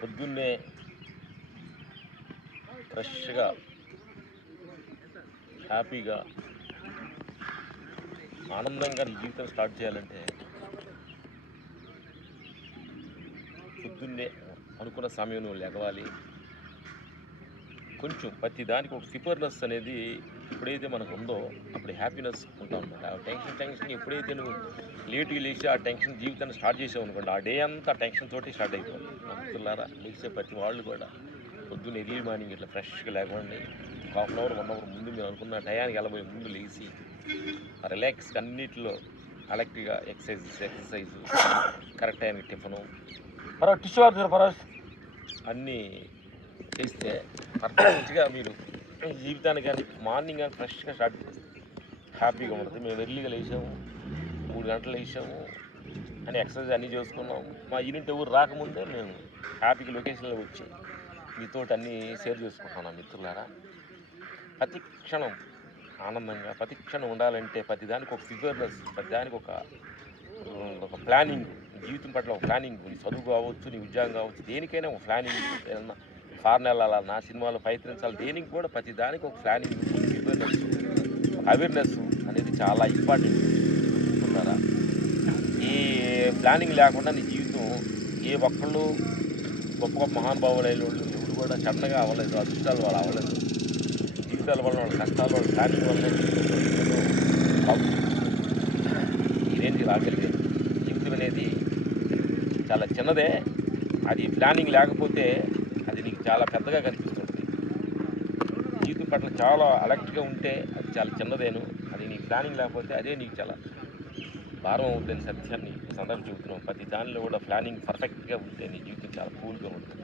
పొద్దున్నే ఫ్రెష్గా హ్యాపీగా ఆనందంగా నీ జీవితం స్టార్ట్ చేయాలంటే పొద్దున్నే అనుకున్న సమయం నువ్వు లెగవాలి. కొంచెం ప్రతి దానికి ఒక ప్రిపేర్నెస్ అనేది ఎప్పుడైతే మనకు ఉందో అప్పుడు హ్యాపీనెస్ ఉంటాం అనమాట. ఆ టెన్షన్ ఎప్పుడైతే నువ్వు లేటుగా లేచి ఆ టెన్షన్ జీవితాన్ని స్టార్ట్ చేసావు అనుకోండి, ఆ డే అంతా టెన్షన్ తోటి స్టార్ట్ అయిపోతుంది. మిత్రులారా, లేచే ప్రతి వాళ్ళు కూడా పొద్దున్న ఎర్లీ మార్నింగ్ ఇట్లా ఫ్రెష్గా లేకుండా హాఫ్ అన్ అవర్ 1 అవర్ ముందు మీరు అనుకున్న టయానికి వెళ్ళబోయే ముందు లేచి రిలాక్స్ అన్నిటిలో అలెక్ట్గా ఎక్సర్సైజు కరెక్ట్ టైంకి టిఫను అన్నీ చేస్తే పర్ఫెక్ట్గా మీరు జీవితానికి కానీ మార్నింగ్ కానీ ఫ్రెష్గా స్టార్ట్ చేస్తే హ్యాపీగా ఉంటుంది. మేము ఎర్లీగా లేచాము, 3 గంటలు లేచాము అని ఎక్సర్సైజ్ అన్నీ చేసుకున్నాము. మా యూనిట్ ఎవరు రాకముందే మేము హ్యాపీగా లొకేషన్లో వచ్చి మీతో అన్నీ షేర్ చేసుకుంటున్నాం. మిత్రులారా, ప్రతి క్షణం ఆనందంగా ప్రతి క్షణం ఉండాలంటే ప్రతిదానికి ఒక ప్రిపేర్నెస్, ప్రతిదానికి ఒక ప్లానింగ్, జీవితం పట్ల ఒక ప్లానింగ్. నీ చదువు కావచ్చు, నీ ఉద్యోగం కావచ్చు, దేనికైనా ఒక ప్లానింగ్. ఏదన్నా ఫారెన్ వెళ్ళాలన్నా, సినిమాలో ప్రయత్నించాలి, దేనికి కూడా ప్రతి దానికి ఒక ప్లానింగ్, ప్రిపేర్నెస్, అవేర్నెస్ అనేది చాలా ఇంపార్టెంట్. చెప్తున్నారా? ఈ ప్లానింగ్ లేకుండా నీ జీవితం ఏ ఒక్కళ్ళు గొప్ప గొప్ప మహానుభావులు అయిన వాళ్ళు ఎవరు కూడా సడన్గా అవ్వలేదు. అదృష్టాలు వాళ్ళు అవ్వలేదు. జీవితాల వల్ల వాళ్ళ కష్టాల వల్ల ప్లానింగ్ వల్ల ఈ రేంజ్కి రాగలిగారు. జీవితం అనేది చాలా చిన్నదే, అది ప్లానింగ్ లేకపోతే అది నీకు చాలా పెద్దగా కనిపిస్తుంది. జీవితం పట్ల చాలా అలర్ట్గా ఉంటే అది చాలా చిన్నదేను, అది నీకు ప్లానింగ్ లేకపోతే అదే నీకు చాలా భారం అవుతుందని సత్యాన్ని ఈ సందర్భం చెబుతున్నాం. ప్రతి దానిలో కూడా ప్లానింగ్ పర్ఫెక్ట్గా ఉంటే నీ జీవితం చాలా కూల్గా ఉంటుంది.